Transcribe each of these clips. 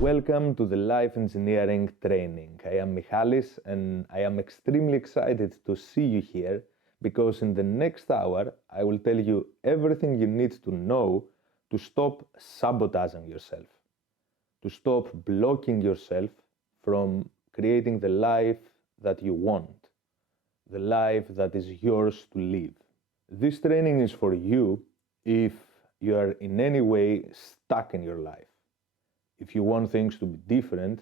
Welcome to the Life Engineering Training. I am Michalis and I am extremely excited to see you here because in the next hour I will tell you everything you need to know to stop sabotaging yourself, to stop blocking yourself from creating the life that you want, the life that is yours to live. This training is for you if you are in any way stuck in your life. If you want things to be different,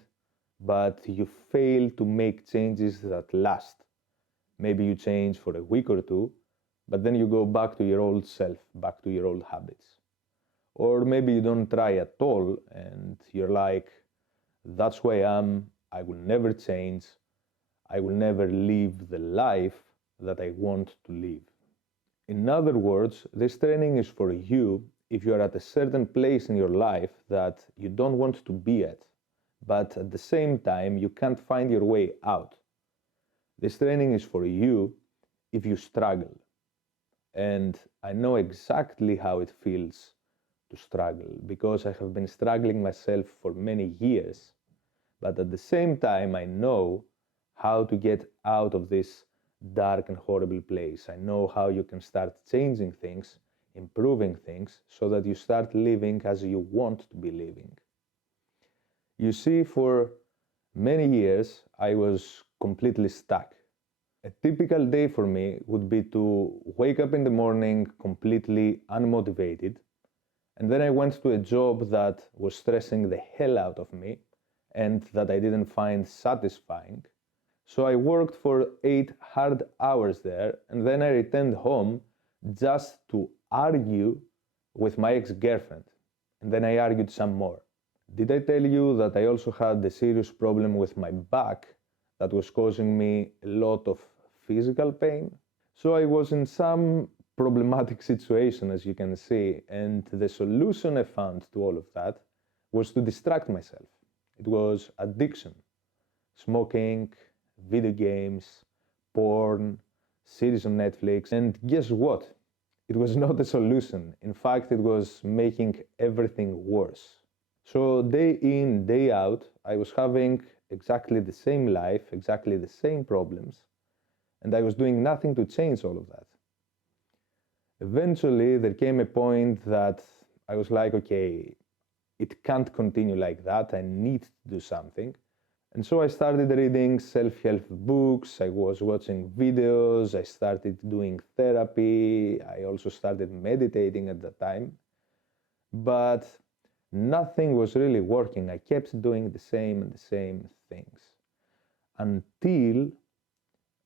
but you fail to make changes that last. Maybe you change for a week or two, but then you go back to your old self, back to your old habits. Or maybe you don't try at all and you're like, that's who I am, I will never change, I will never live the life that I want to live. In other words, this training is for you if you are at a certain place in your life that you don't want to be at, but at the same time you can't find your way out. This training is for you if you struggle. And I know exactly how it feels to struggle because I have been struggling myself for many years. But at the same time, I know how to get out of this dark and horrible place. I know how you can start changing things, improving things, so that you start living as you want to be living. You see, for many years, I was completely stuck. A typical day for me would be to wake up in the morning completely unmotivated, and then I went to a job that was stressing the hell out of me and that I didn't find satisfying. So I worked for 8 hard hours there, and then I returned home just to argue with my ex-girlfriend. And then I argued some more. Did I tell you that I also had a serious problem with my back that was causing me a lot of physical pain? So I was in some problematic situation, as you can see, and the solution I found to all of that was to distract myself. It was addiction. Smoking, video games, porn, series on Netflix, and guess what? It was not a solution. In fact, it was making everything worse. So day in, day out, I was having exactly the same life, exactly the same problems, and I was doing nothing to change all of that. Eventually, there came a point that I was like, okay, it can't continue like that. I need to do something. And so I started reading self-help books, I was watching videos, I started doing therapy, I also started meditating at that time. But nothing was really working. I kept doing the same and the same things. Until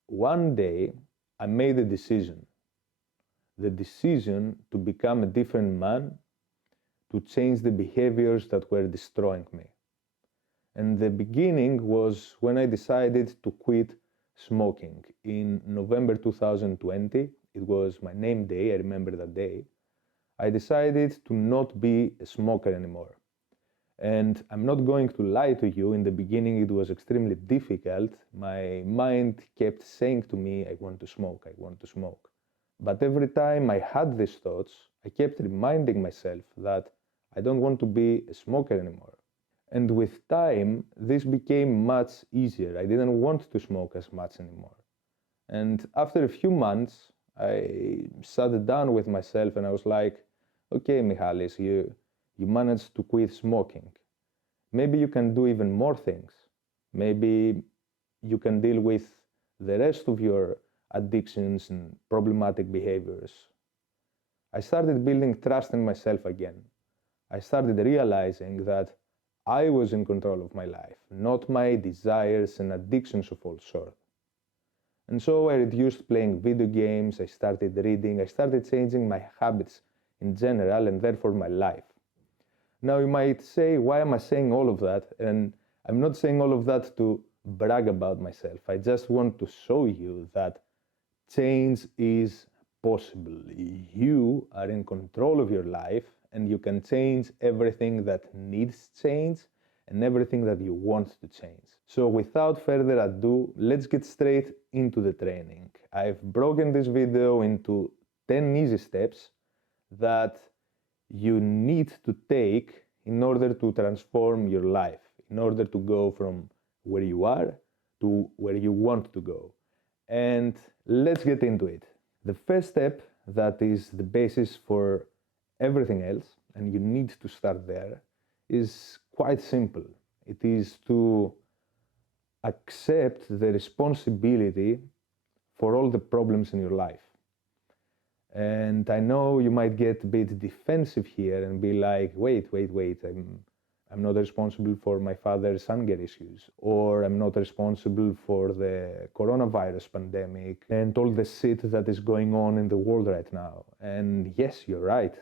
one day I made a decision. The decision to become a different man, to change the behaviors that were destroying me. And the beginning was when I decided to quit smoking. In November 2020, it was my name day, I remember that day, I decided to not be a smoker anymore. And I'm not going to lie to you, in the beginning it was extremely difficult. My mind kept saying to me, I want to smoke, I want to smoke. But every time I had these thoughts, I kept reminding myself that I don't want to be a smoker anymore. And with time, this became much easier. I didn't want to smoke as much anymore. And after a few months, I sat down with myself and I was like, okay, Michalis, you managed to quit smoking. Maybe you can do even more things. Maybe you can deal with the rest of your addictions and problematic behaviors. I started building trust in myself again. I started realizing that I was in control of my life, not my desires and addictions of all sorts. And so I reduced playing video games, I started reading, I started changing my habits in general and therefore my life. Now you might say, why am I saying all of that? And I'm not saying all of that to brag about myself. I just want to show you that change is possible. You are in control of your life and you can change everything that needs change and everything that you want to change. So without further ado, let's get straight into the training. I've broken this video into 10 easy steps that you need to take in order to transform your life, in order to go from where you are to where you want to go. And let's get into it. The first step, that is the basis for everything else, and you need to start there, is quite simple. It is to accept the responsibility for all the problems in your life. And I know you might get a bit defensive here and be like, wait, I'm not responsible for my father's anger issues, or I'm not responsible for the coronavirus pandemic and all the shit that is going on in the world right now. And yes, you're right.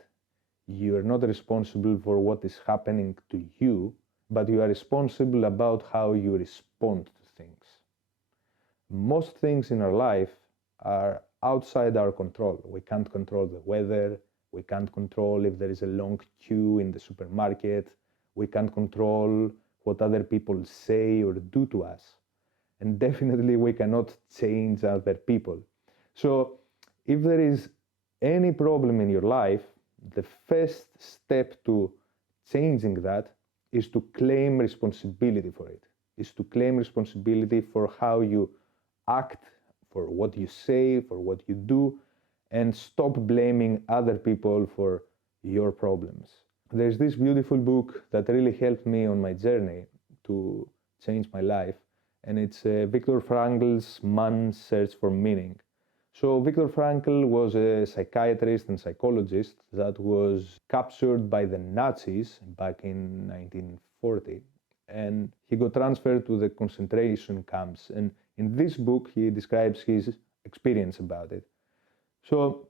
You're not responsible for what is happening to you, but you are responsible about how you respond to things. Most things in our life are outside our control. We can't control the weather. We can't control if there is a long queue in the supermarket. We can't control what other people say or do to us. And definitely we cannot change other people. So if there is any problem in your life, the first step to changing that is to claim responsibility for it, is to claim responsibility for how you act, for what you say, for what you do, and stop blaming other people for your problems. There's this beautiful book that really helped me on my journey to change my life, and it's Viktor Frankl's Man's Search for Meaning. So Viktor Frankl was a psychiatrist and psychologist that was captured by the Nazis back in 1940, and he got transferred to the concentration camps. And in this book, he describes his experience about it. So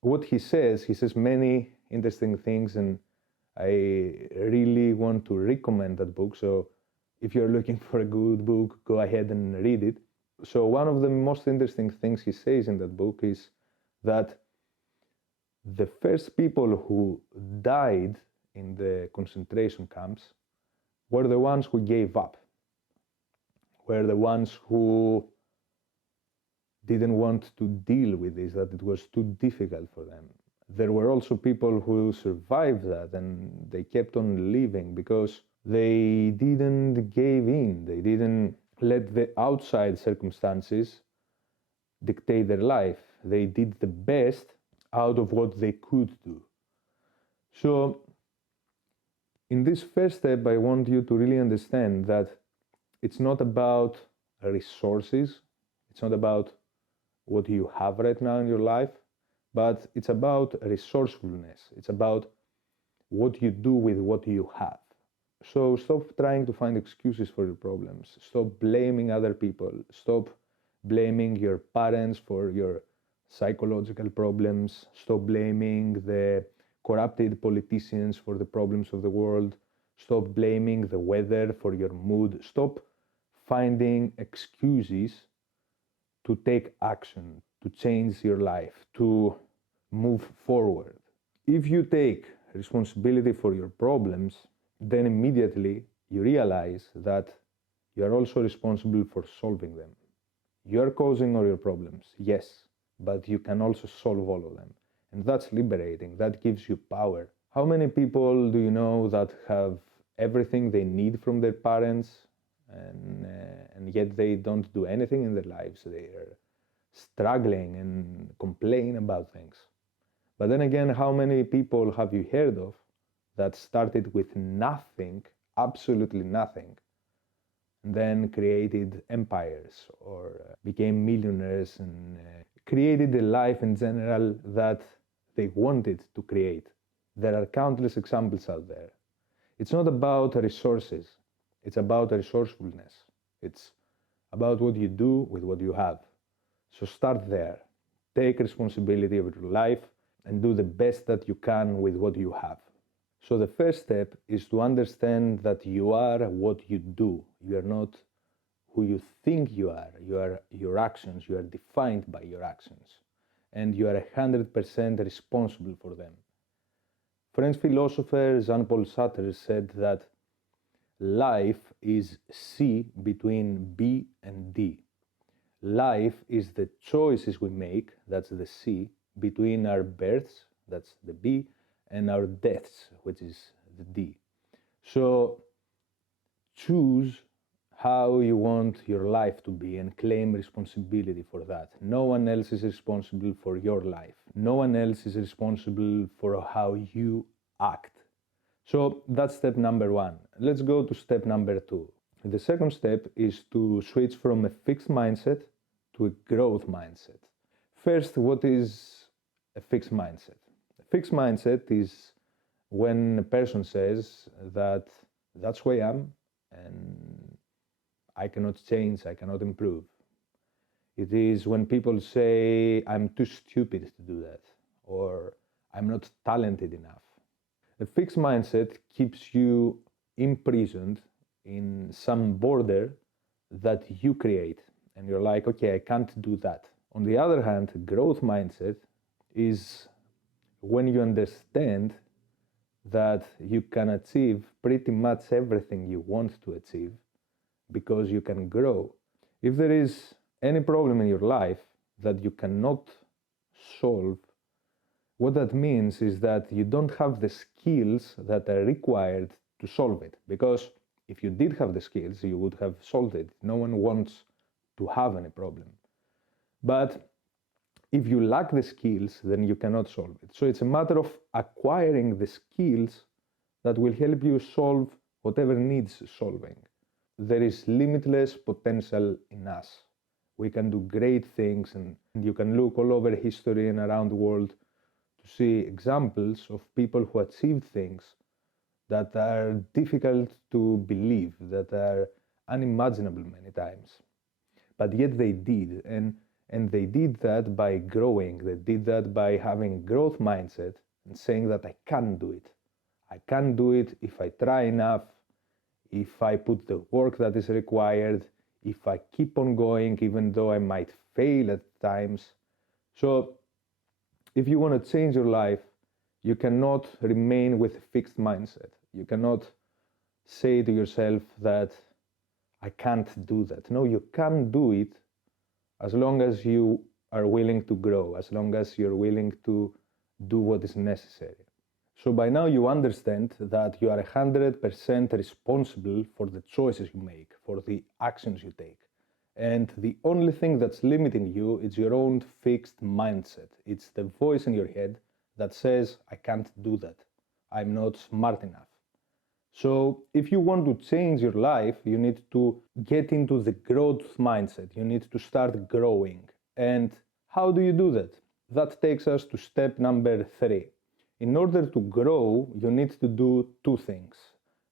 what he says many interesting things, and I really want to recommend that book. So if you're looking for a good book, go ahead and read it. So one of the most interesting things he says in that book is that the first people who died in the concentration camps were the ones who gave up, were the ones who didn't want to deal with this, that it was too difficult for them. There were also people who survived that and they kept on living because they didn't give in. They didn't let the outside circumstances dictate their life. They did the best out of what they could do. So in this first step, I want you to really understand that it's not about resources. It's not about what you have right now in your life, but it's about resourcefulness. It's about what you do with what you have. So stop trying to find excuses for your problems. Stop blaming other people. Stop blaming your parents for your psychological problems. Stop blaming the corrupted politicians for the problems of the world. Stop blaming the weather for your mood. Stop finding excuses to take action, to change your life, to move forward. If you take responsibility for your problems, then immediately you realize that you are also responsible for solving them. You are causing all your problems, yes, but you can also solve all of them. And that's liberating. That gives you power. How many people do you know that have everything they need from their parents, and yet they don't do anything in their lives? They are struggling and complain about things. But then again, how many people have you heard of that started with nothing, absolutely nothing, and then created empires or became millionaires and created a life in general that they wanted to create? There are countless examples out there. It's not about resources. It's about resourcefulness. It's about what you do with what you have. So start there. Take responsibility of your life and do the best that you can with what you have. So the first step is to understand that you are what you do. You are not who you think you are. You are your actions. You are defined by your actions. And you are 100% responsible for them. French philosopher Jean-Paul Sartre said that life is C between B and D. Life is the choices we make, that's the C, between our births, that's the B, and our deaths, which is the D. So choose how you want your life to be and claim responsibility for that. No one else is responsible for your life. No one else is responsible for how you act. So that's step number one. Let's go to step number two. The second step is to switch from a fixed mindset to a growth mindset. First, what is a fixed mindset? A fixed mindset is when a person says that that's who I am and I cannot change, I cannot improve. It is when people say I'm too stupid to do that, or I'm not talented enough. A fixed mindset keeps you imprisoned in some border that you create. And you're like, okay, I can't do that. On the other hand, growth mindset is when you understand that you can achieve pretty much everything you want to achieve because you can grow. If there is any problem in your life that you cannot solve, what that means is that you don't have the skills that are required to solve it. Because if you did have the skills, you would have solved it. No one wants to have any problem. But if you lack the skills, then you cannot solve it. So it's a matter of acquiring the skills that will help you solve whatever needs solving. There is limitless potential in us. We can do great things, and you can look all over history and around the world to see examples of people who achieved things that are difficult to believe, that are unimaginable many times. But yet they did, and they did that by growing. They did that by having growth mindset and saying that I can do it. I can do it if I try enough, if I put the work that is required, if I keep on going, even though I might fail at times. So if you want to change your life, you cannot remain with a fixed mindset. You cannot say to yourself that I can't do that. No, you can do it as long as you are willing to grow, as long as you're willing to do what is necessary. So by now you understand that you are 100% responsible for the choices you make, for the actions you take. And the only thing that's limiting you is your own fixed mindset. It's the voice in your head that says, I can't do that. I'm not smart enough. So if you want to change your life, you need to get into the growth mindset. You need to start growing. And how do you do that? That takes us to step number 3. In order to grow, you need to do 2 things.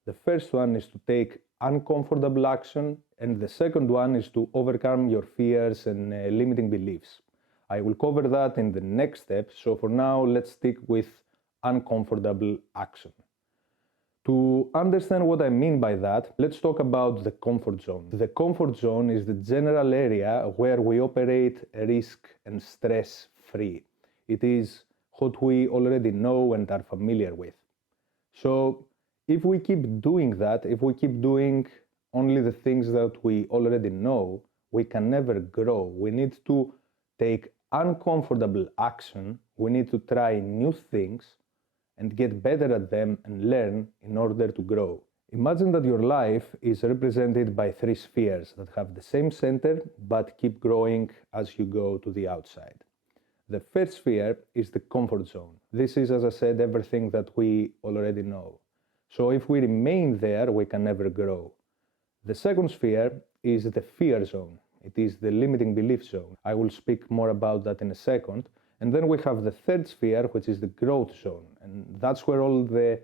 The first one is to take uncomfortable action, and the second one is to overcome your fears and limiting beliefs. I will cover that in the next step, so for now let's stick with uncomfortable action. To understand what I mean by that, let's talk about the comfort zone. The comfort zone is the general area where we operate risk and stress free. It is what we already know and are familiar with. So if we keep doing that, if we keep doing only the things that we already know, we can never grow. We need to take uncomfortable action. We need to try new things and get better at them and learn in order to grow. Imagine that your life is represented by 3 spheres that have the same center but keep growing as you go to the outside. The first sphere is the comfort zone. This is, as I said, everything that we already know. So if we remain there, we can never grow. The second sphere is the fear zone. It is the limiting belief zone. I will speak more about that in a second. And then we have the third sphere, which is the growth zone. And that's where all the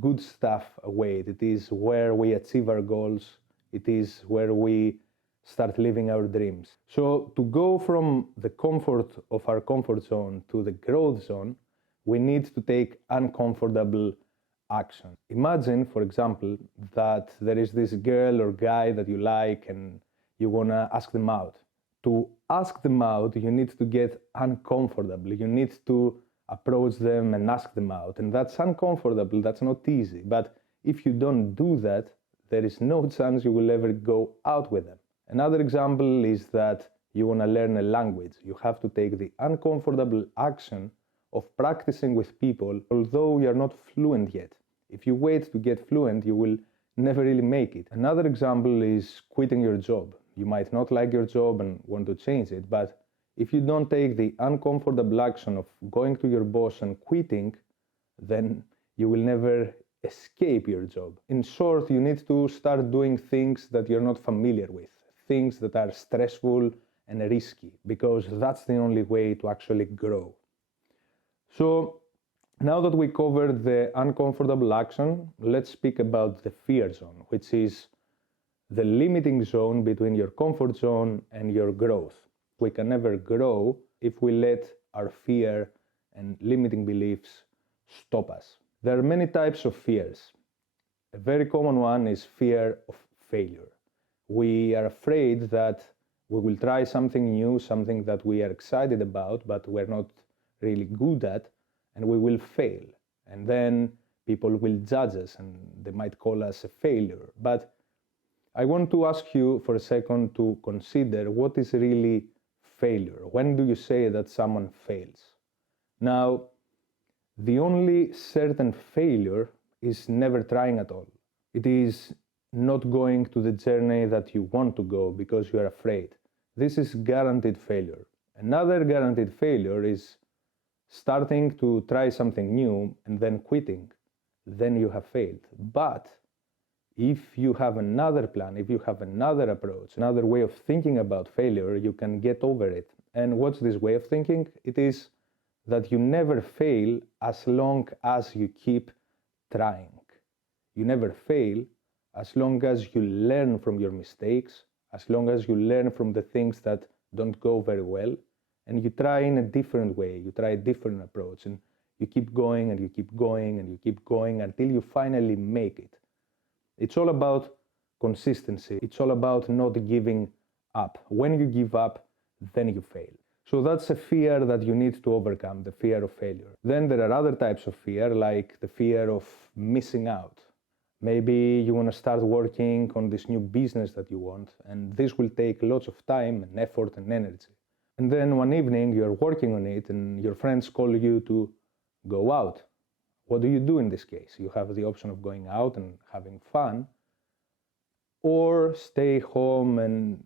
good stuff awaits. It is where we achieve our goals. It is where we start living our dreams. So to go from the comfort of our comfort zone to the growth zone, we need to take uncomfortable action. Imagine, for example, that there is this girl or guy that you like and you want to ask them out. To ask them out, you need to get uncomfortable. You need to approach them and ask them out. And that's uncomfortable, that's not easy. But if you don't do that, there is no chance you will ever go out with them. Another example is that you want to learn a language. You have to take the uncomfortable action of practicing with people, although you're not fluent yet. If you wait to get fluent, you will never really make it. Another example is quitting your job. You might not like your job and want to change it, but if you don't take the uncomfortable action of going to your boss and quitting, then you will never escape your job. In short, you need to start doing things that you're not familiar with, things that are stressful and risky, because that's the only way to actually grow. So now that we covered the uncomfortable action, let's speak about the fear zone, which is the limiting zone between your comfort zone and your growth. We can never grow if we let our fear and limiting beliefs stop us. There are many types of fears. A very common one is fear of failure. We are afraid that we will try something new, something that we are excited about, but we're not really good at, and we will fail. And then people will judge us and they might call us a failure. But I want to ask you for a second to consider what is really failure. When do you say that someone fails? Now, the only certain failure is never trying at all. It is not going to the journey that you want to go because you are afraid. This is guaranteed failure. Another guaranteed failure is starting to try something new and then quitting. Then you have failed. But if you have another plan, if you have another approach, another way of thinking about failure, you can get over it. And what's this way of thinking? It is that you never fail as long as you keep trying. You never fail as long as you learn from your mistakes, as long as you learn from the things that don't go very well, and you try in a different way, you try a different approach, and you keep going and you keep going and you keep going until you finally make it. It's all about consistency. It's all about not giving up. When you give up, then you fail. So that's a fear that you need to overcome, the fear of failure. Then there are other types of fear, like the fear of missing out. Maybe you want to start working on this new business that you want, and this will take lots of time and effort and energy. And then one evening you're working on it and your friends call you to go out. What do you do in this case? You have the option of going out and having fun, or stay home and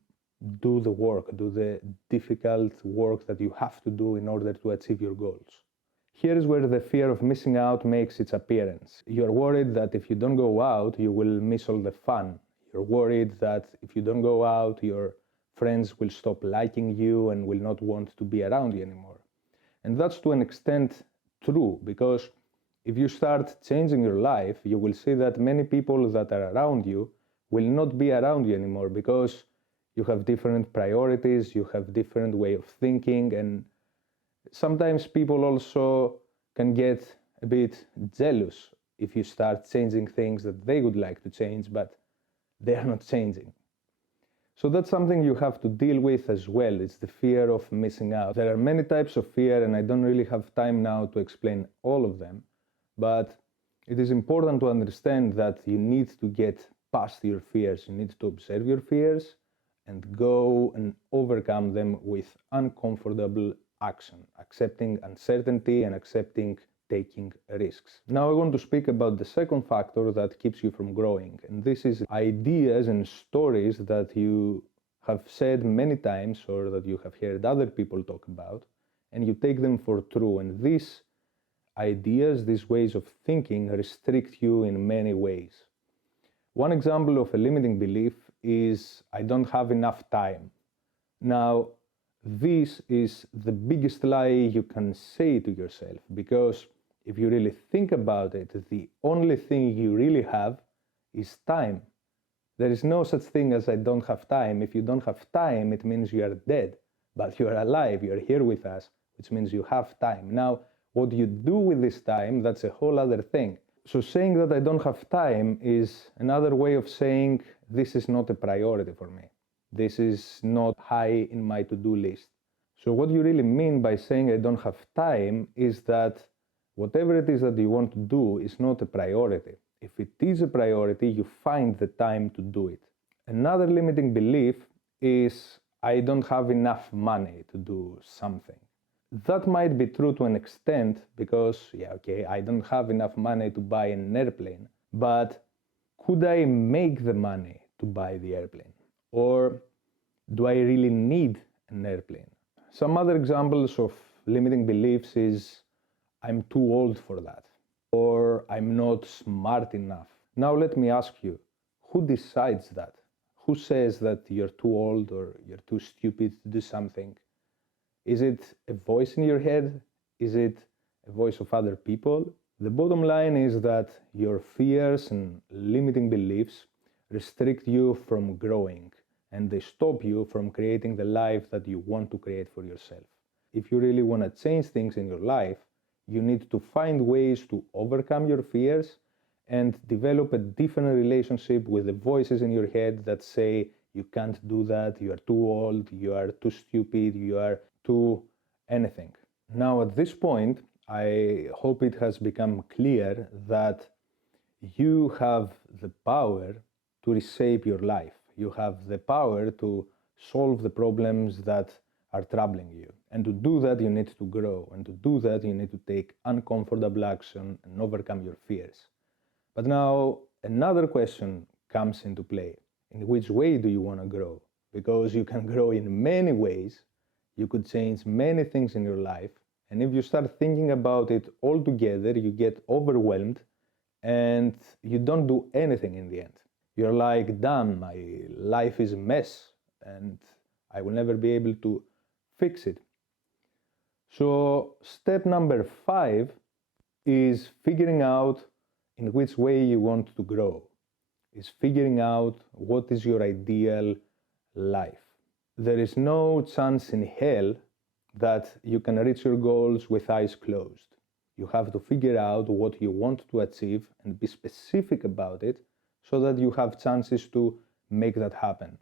do the work, do the difficult work that you have to do in order to achieve your goals. Here is where the fear of missing out makes its appearance. You're worried that if you don't go out, you will miss all the fun. You're worried that if you don't go out, your friends will stop liking you and will not want to be around you anymore. And that's to an extent true, because if you start changing your life, you will see that many people that are around you will not be around you anymore because you have different priorities, you have different way of thinking, and sometimes people also can get a bit jealous if you start changing things that they would like to change, but they are not changing. So that's something you have to deal with as well. It's the fear of missing out. There are many types of fear, and I don't really have time now to explain all of them. But it is important to understand that you need to get past your fears. You need to observe your fears and go and overcome them with uncomfortable action, accepting uncertainty and accepting taking risks. Now I want to speak about the second factor that keeps you from growing. And this is ideas and stories that you have said many times or that you have heard other people talk about, and you take them for true. And these ideas, these ways of thinking restrict you in many ways. One example of a limiting belief is, I don't have enough time. Now, this is the biggest lie you can say to yourself, because if you really think about it, the only thing you really have is time. There is no such thing as I don't have time. If you don't have time, it means you are dead. But you are alive, you are here with us, which means you have time. Now, what you do with this time, that's a whole other thing. So saying that I don't have time is another way of saying this is not a priority for me. This is not high in my to-do list. So what you really mean by saying I don't have time is that whatever it is that you want to do is not a priority. If it is a priority, you find the time to do it. Another limiting belief is I don't have enough money to do something. that might be true to an extent because, yeah, okay, I don't have enough money to buy an airplane, but could I make the money to buy the airplane? Or do I really need an airplane? Some other examples of limiting beliefs is I'm too old for that, or I'm not smart enough. Now let me ask you, who decides that? Who says that you're too old or you're too stupid to do something? Is it a voice in your head? Is it a voice of other people? The bottom line is that your fears and limiting beliefs restrict you from growing, and they stop you from creating the life that you want to create for yourself. If you really want to change things in your life, you need to find ways to overcome your fears and develop a different relationship with the voices in your head that say you can't do that, you are too old, you are too stupid, you are too anything. Now, at this point, I hope it has become clear that you have the power to reshape your life. You have the power to solve the problems that are troubling you. And to do that, you need to grow. And to do that, you need to take uncomfortable action and overcome your fears. But now, another question comes into play. In which way do you want to grow? Because you can grow in many ways. You could change many things in your life. And if you start thinking about it all together, you get overwhelmed and you don't do anything in the end. You're like, damn, my life is a mess and I will never be able to fix it. So step number 5 is figuring out in which way you want to grow. Is figuring out what is your ideal life. There is no chance in hell that you can reach your goals with eyes closed. You have to figure out what you want to achieve and be specific about it so that you have chances to make that happen.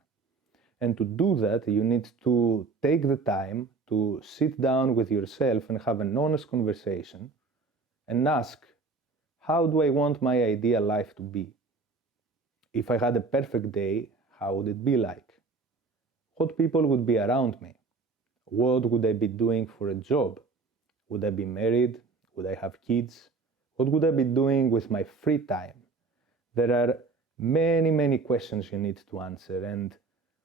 And to do that, you need to take the time to sit down with yourself and have an honest conversation and ask, how do I want my ideal life to be? If I had a perfect day, how would it be like? What people would be around me? What would I be doing for a job? Would I be married? Would I have kids? What would I be doing with my free time? There are many, many questions you need to answer, and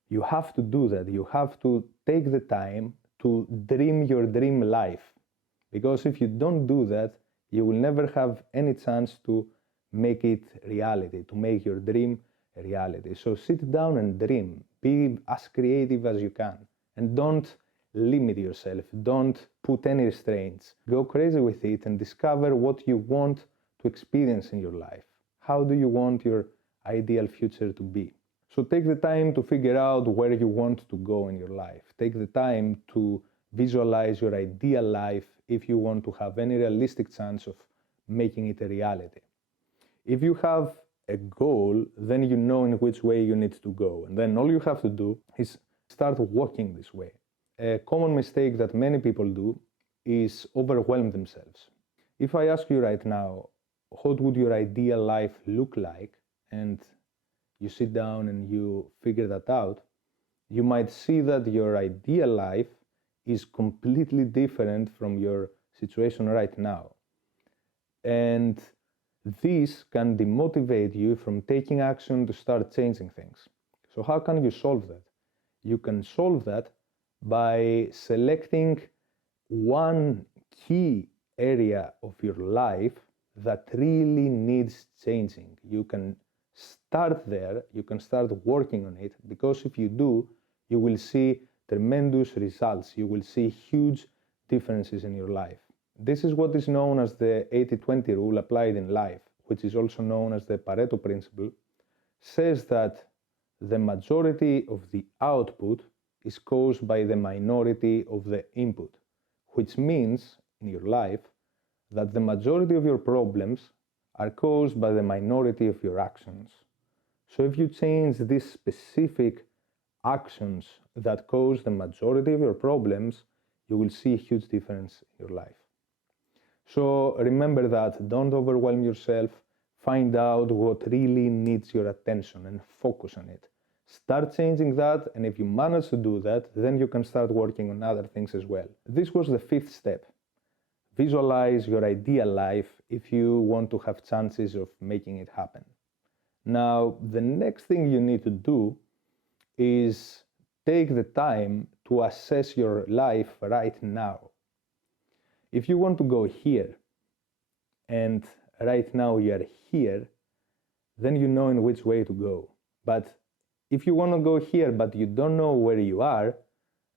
you have to do that. You have to take the time to dream your dream life. Because if you don't do that, you will never have any chance to make it reality, to make your dream a reality. So sit down and dream. Be as creative as you can. And don't limit yourself. Don't put any restraints. Go crazy with it and discover what you want to experience in your life. How do you want your ideal future to be? So take the time to figure out where you want to go in your life. Take the time to visualize your ideal life if you want to have any realistic chance of making it a reality. If you have a goal, then you know in which way you need to go. And then all you have to do is start walking this way. A common mistake that many people do is overwhelm themselves. If I ask you right now, what would your ideal life look like? And you sit down and you figure that out, you might see that your ideal life is completely different from your situation right now. And this can demotivate you from taking action to start changing things. So how can you solve that? You can solve that by selecting one key area of your life that really needs changing. You can start there, you can start working on it, because if you do, you will see tremendous results. You will see huge differences in your life. This is what is known as the 80-20 rule applied in life, which is also known as the Pareto principle, says that the majority of the output is caused by the minority of the input, which means in your life that the majority of your problems are caused by the minority of your actions. So if you change these specific actions that cause the majority of your problems, you will see a huge difference in your life. So remember that, don't overwhelm yourself, find out what really needs your attention and focus on it. Start changing that, and if you manage to do that, then you can start working on other things as well. This was the fifth step. Visualize your ideal life if you want to have chances of making it happen. Now, the next thing you need to do is take the time to assess your life right now. If you want to go here, and right now you are here, then you know in which way to go. But if you want to go here, but you don't know where you are,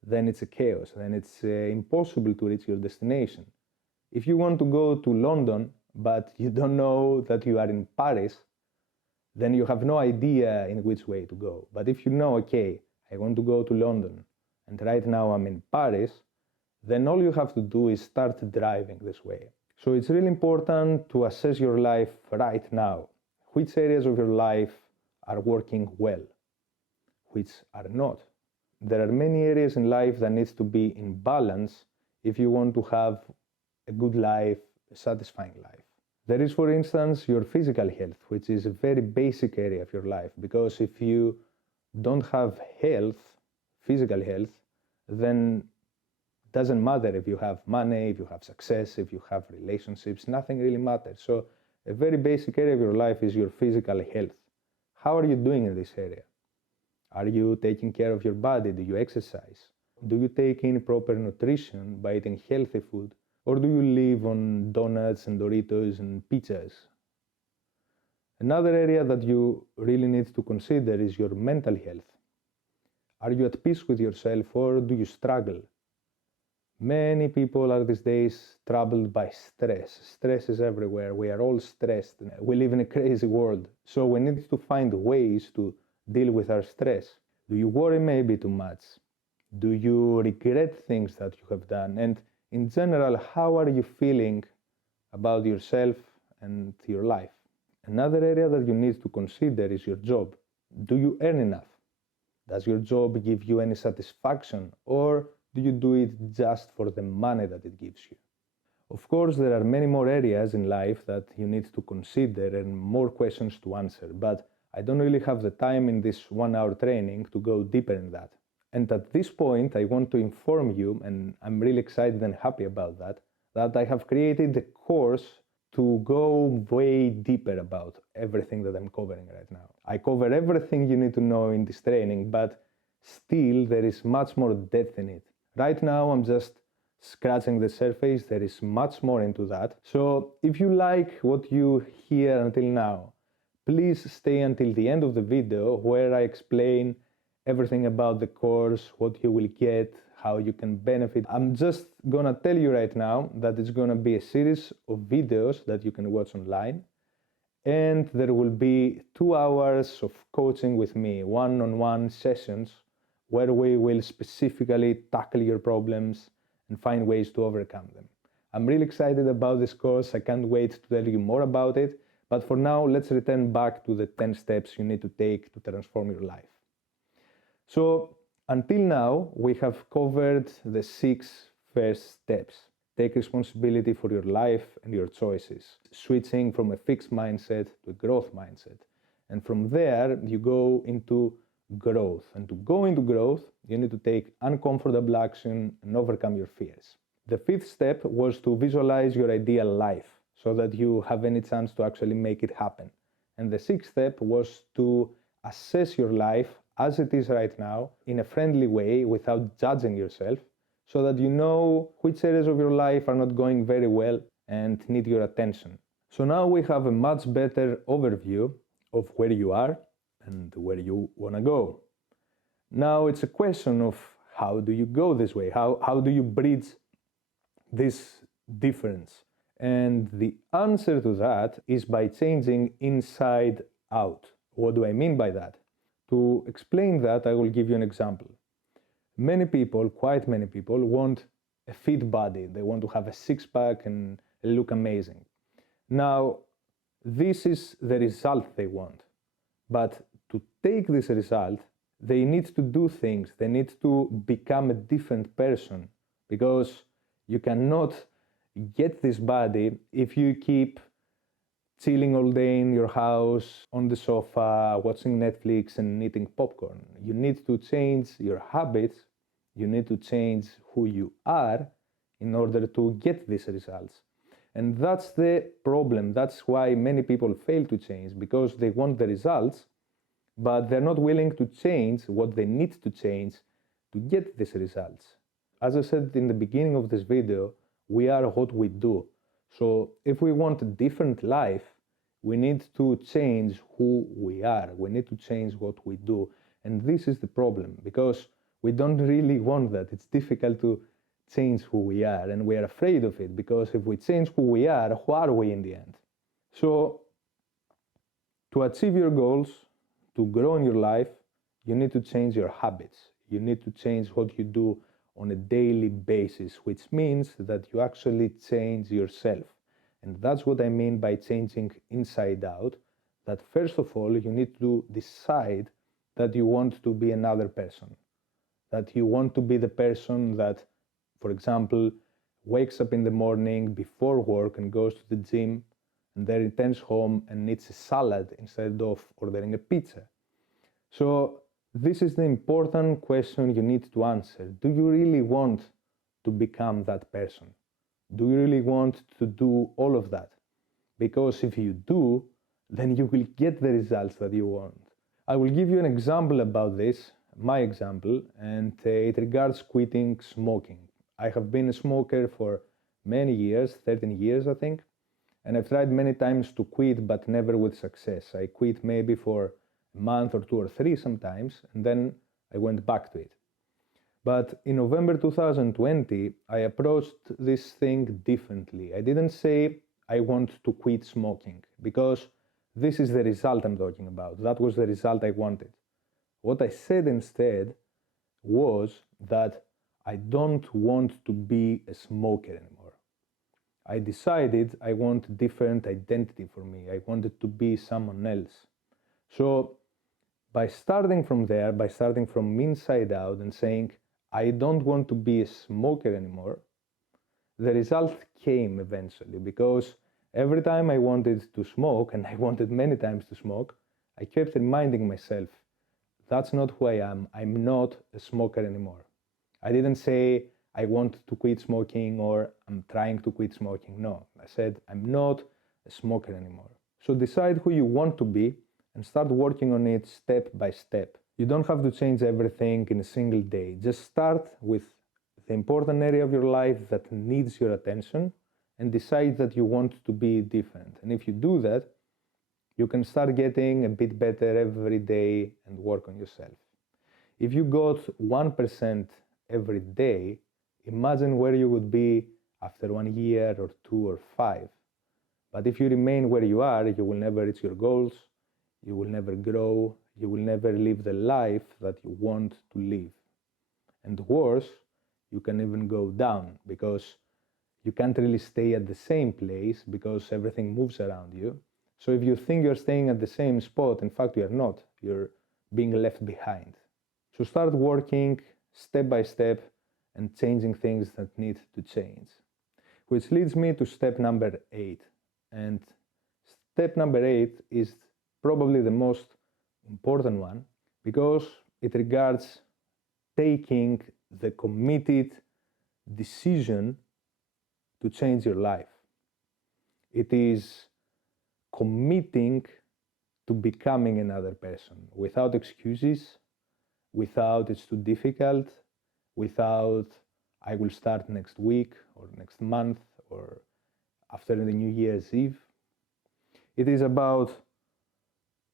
then it's a chaos, then it's impossible to reach your destination. If you want to go to London, but you don't know that you are in Paris, then you have no idea in which way to go. But if you know, okay, I want to go to London, and right now I'm in Paris, then all you have to do is start driving this way. So it's really important to assess your life right now. Which areas of your life are working well, which are not. There are many areas in life that needs to be in balance if you want to have a good life, a satisfying life. There is, for instance, your physical health, which is a very basic area of your life, because if you don't have health, physical health, then it doesn't matter if you have money, if you have success, if you have relationships, nothing really matters. So a very basic area of your life is your physical health. How are you doing in this area? Are you taking care of your body? Do you exercise? Do you take in proper nutrition by eating healthy food? Or do you live on donuts and Doritos and pizzas? Another area that you really need to consider is your mental health. Are you at peace with yourself, or do you struggle? Many people are these days troubled by stress. Stress is everywhere. We are all stressed. We live in a crazy world. So we need to find ways to deal with our stress. Do you worry maybe too much? Do you regret things that you have done? And in general, how are you feeling about yourself and your life? Another area that you need to consider is your job. Do you earn enough? Does your job give you any satisfaction, or do you do it just for the money that it gives you? Of course, there are many more areas in life that you need to consider and more questions to answer, but I don't really have the time in this 1-hour training to go deeper in that. And at this point, I want to inform you, and I'm really excited and happy about that, that I have created a course to go way deeper about everything that I'm covering right now. I cover everything you need to know in this training, but still there is much more depth in it. Right now, I'm just scratching the surface. There is much more into that. So if you like what you hear until now, please stay until the end of the video where I explain everything about the course, what you will get, how you can benefit. I'm just gonna tell you right now that it's gonna be a series of videos that you can watch online, and there will be 2 hours of coaching with me, one-on-one sessions, where we will specifically tackle your problems and find ways to overcome them. I'm really excited about this course. I can't wait to tell you more about it. But for now, let's return back to the 10 steps you need to take to transform your life. So until now, we have covered the 6 first steps. Take responsibility for your life and your choices, switching from a fixed mindset to a growth mindset. And from there, you go into growth. And to go into growth, you need to take uncomfortable action and overcome your fears. The 5th step was to visualize your ideal life so that you have any chance to actually make it happen. And the 6th step was to assess your life as it is right now in a friendly way without judging yourself, so that you know which areas of your life are not going very well and need your attention. So now we have a much better overview of where you are and where you want to go. Now it's a question of how do you go this way? How do you bridge this difference? And the answer to that is by changing inside out. What do I mean by that? To explain that, I will give you an example. Many people, quite many people, want a fit body. They want to have a six-pack and look amazing. Now, this is the result they want. But to take this result, they need to do things. They need to become a different person, because you cannot get this body if you keep chilling all day in your house, on the sofa, watching Netflix and eating popcorn. You need to change your habits. You need to change who you are in order to get these results. And that's the problem. That's why many people fail to change, because they want the results, but they're not willing to change what they need to change to get these results. As I said in the beginning of this video, we are what we do. So if we want a different life, we need to change who we are. We need to change what we do. And this is the problem, because we don't really want that. It's difficult to change who we are, and we are afraid of it, because if we change who are we in the end? So to achieve your goals, to grow in your life, you need to change your habits. You need to change what you do on a daily basis, which means that you actually change yourself. And that's what I mean by changing inside out, that first of all, you need to decide that you want to be another person, that you want to be the person that, for example, wakes up in the morning before work and goes to the gym, and then returns home and eats a salad instead of ordering a pizza. So this is the important question you need to answer. Do you really want to become that person? Do you really want to do all of that? Because if you do, then you will get the results that you want. I will give you an example about this, my example, and it regards quitting smoking. I have been a smoker for many years, 13 years I think, and I've tried many times to quit, but never with success. I quit maybe for a month or 2 or 3 sometimes, and then I went back to it. But in November 2020, I approached this thing differently. I didn't say I want to quit smoking, because this is the result I'm talking about. That was the result I wanted. What I said instead was that I don't want to be a smoker anymore. I decided I want a different identity for me. I wanted to be someone else. So by starting from there, by starting from inside out and saying, I don't want to be a smoker anymore, the result came eventually, because every time I wanted to smoke, and I wanted many times to smoke, I kept reminding myself, that's not who I am. I'm not a smoker anymore. I didn't say I want to quit smoking or I'm trying to quit smoking. No, I said I'm not a smoker anymore. So decide who you want to be and start working on it step by step. You don't have to change everything in a single day. Just start with the important area of your life that needs your attention and decide that you want to be different. And if you do that, you can start getting a bit better every day and work on yourself. If you got 1% every day, imagine where you would be after 1 year or 2 or 5. But if you remain where you are, you will never reach your goals, you will never grow, you will never live the life that you want to live. And worse, you can even go down, because you can't really stay at the same place because everything moves around you. So if you think you're staying at the same spot, in fact you're not, you're being left behind. So start working step by step and changing things that need to change. Which leads me to step number 8. And step number 8 is probably the most important one, because it regards taking the committed decision to change your life. It is committing to becoming another person without excuses, without it's too difficult, without I will start next week or next month or after the New Year's Eve. It is about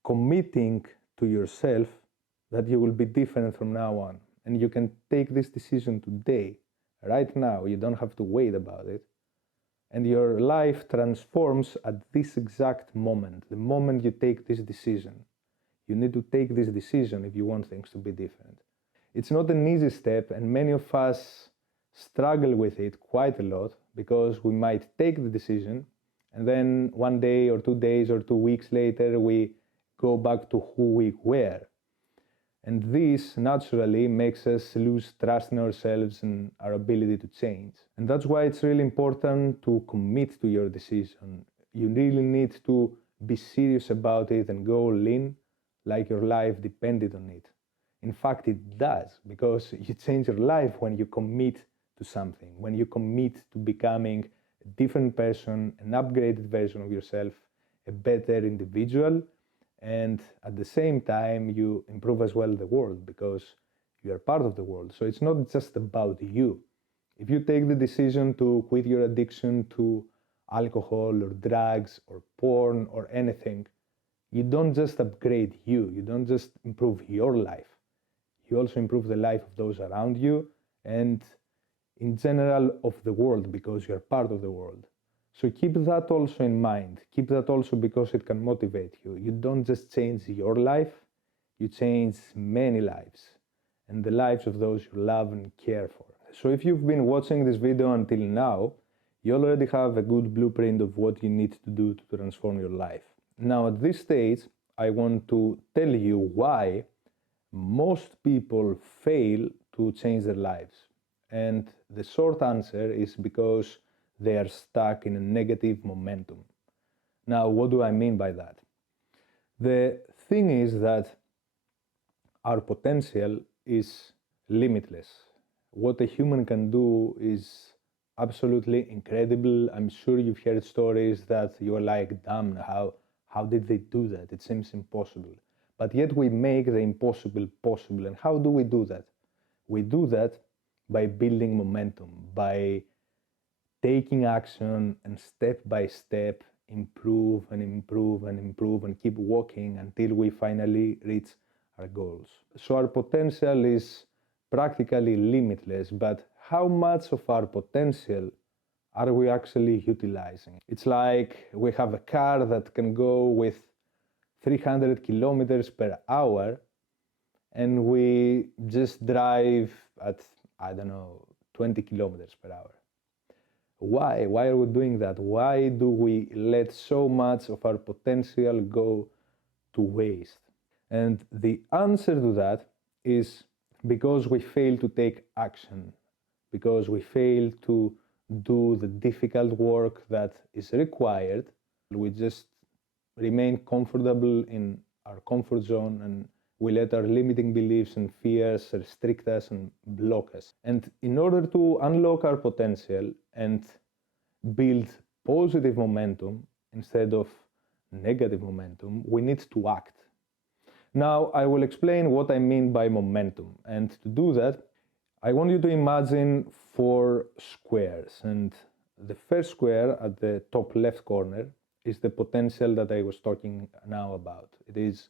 committing to yourself that you will be different from now on. And you can take this decision today, right now. You don't have to wait about it. And your life transforms at this exact moment, the moment you take this decision. You need to take this decision if you want things to be different. It's not an easy step, and many of us struggle with it quite a lot, because we might take the decision and then 1 day or 2 days or 2 weeks later we go back to who we were. And this naturally makes us lose trust in ourselves and our ability to change. And that's why it's really important to commit to your decision. you really need to be serious about it and go all in like your life depended on it. In fact, it does, because you change your life when you commit to something, when you commit to becoming a different person, an upgraded version of yourself, a better individual, and at the same time you improve as well the world, because you are part of the world. So it's not just about you. If you take the decision to quit your addiction to alcohol or drugs or porn or anything, you don't just upgrade you don't just improve your life, you also improve the life of those around you and in general of the world, because you are part of the world. So keep that also in mind. Keep that also because it can motivate you. You don't just change your life, you change many lives and the lives of those you love and care for. So if you've been watching this video until now, you already have a good blueprint of what you need to do to transform your life. Now at this stage, I want to tell you why most people fail to change their lives. And the short answer is because they are stuck in a negative momentum. Now, what do I mean by that? The thing is that our potential is limitless. What a human can do is absolutely incredible. I'm sure you've heard stories that you're like, damn, how did they do that? It seems impossible. But yet we make the impossible possible. And how do we do that? We do that by building momentum, by taking action and step by step improve and improve and improve and keep walking until we finally reach our goals. So our potential is practically limitless, but how much of our potential are we actually utilizing? It's like we have a car that can go with 300 kilometers per hour and we just drive at, 20 kilometers per hour. Why? Why are we doing that? Why do we let so much of our potential go to waste? And the answer to that is because we fail to take action, because we fail to do the difficult work that is required. We just remain comfortable in our comfort zone and we let our limiting beliefs and fears restrict us and block us. And in order to unlock our potential and build positive momentum instead of negative momentum, we need to act. Now, I will explain what I mean by momentum. And to do that, I want you to imagine 4 squares. And the first square at the top left corner is the potential that I was talking now about. It is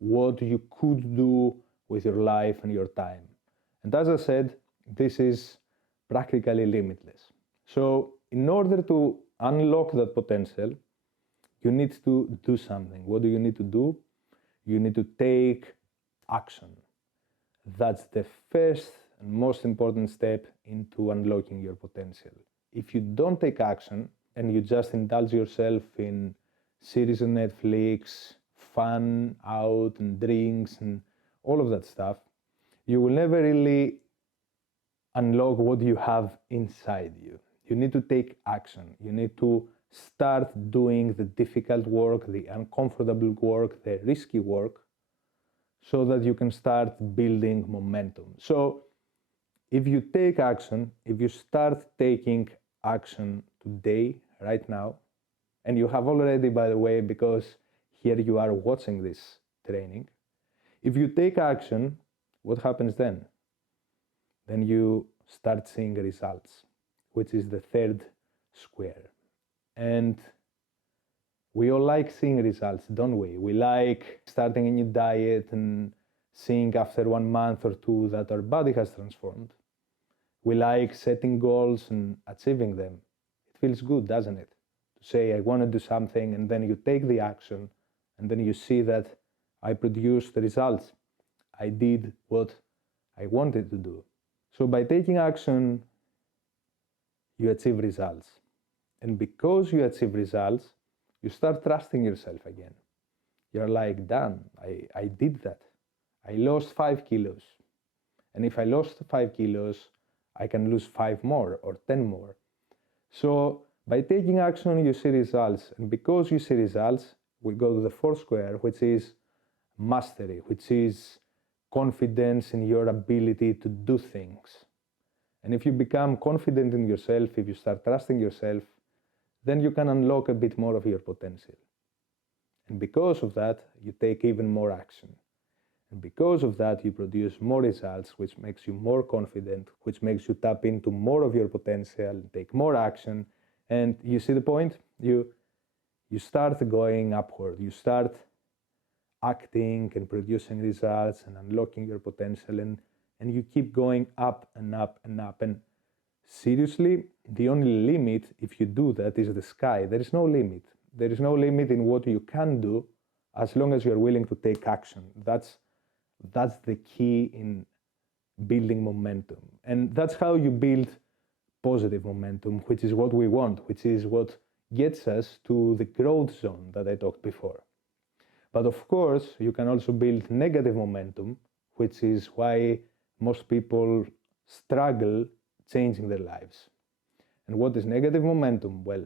what you could do with your life and your time. And as I said, this is practically limitless. So in order to unlock that potential, you need to do something. What do you need to do? You need to take action. That's the first and most important step into unlocking your potential. If you don't take action and you just indulge yourself in series on Netflix, fun out and drinks and all of that stuff, you will never really unlock what you have inside you. You need to take action. You need to start doing the difficult work, the uncomfortable work, the risky work, so that you can start building momentum. So if you take action, if you start taking action today, right now, and you have already, by the way, because here you are watching this training, if you take action, what happens then? Then you start seeing results, which is the third square. And we all like seeing results, don't we? We like starting a new diet and seeing after 1 month or 2 that our body has transformed. We like setting goals and achieving them. It feels good, doesn't it? To say, I want to do something, and then you take the action, and then you see that I produced the results. I did what I wanted to do. So by taking action, you achieve results. And because you achieve results, you start trusting yourself again. You're like, damn, I did that. I lost 5 kilos. And if I lost 5 kilos, I can lose 5 more or 10 more. So By taking action, you see results. And because you see results, we go to the fourth square, which is mastery, which is confidence in your ability to do things. And if you become confident in yourself, if you start trusting yourself, then you can unlock a bit more of your potential. And because of that, you take even more action. And because of that, you produce more results, which makes you more confident, which makes you tap into more of your potential, take more action. And you see the point? You start going upward. You start acting and producing results and unlocking your potential. And you keep going up and up and up. And seriously, the only limit, if you do that, is the sky. There is no limit. There is no limit in what you can do as long as you're willing to take action. That's the key in building momentum. And that's how you build positive momentum, which is what we want, which is what gets us to the growth zone that I talked before. But of course, you can also build negative momentum, which is why most people struggle changing their lives. And what is negative momentum? Well,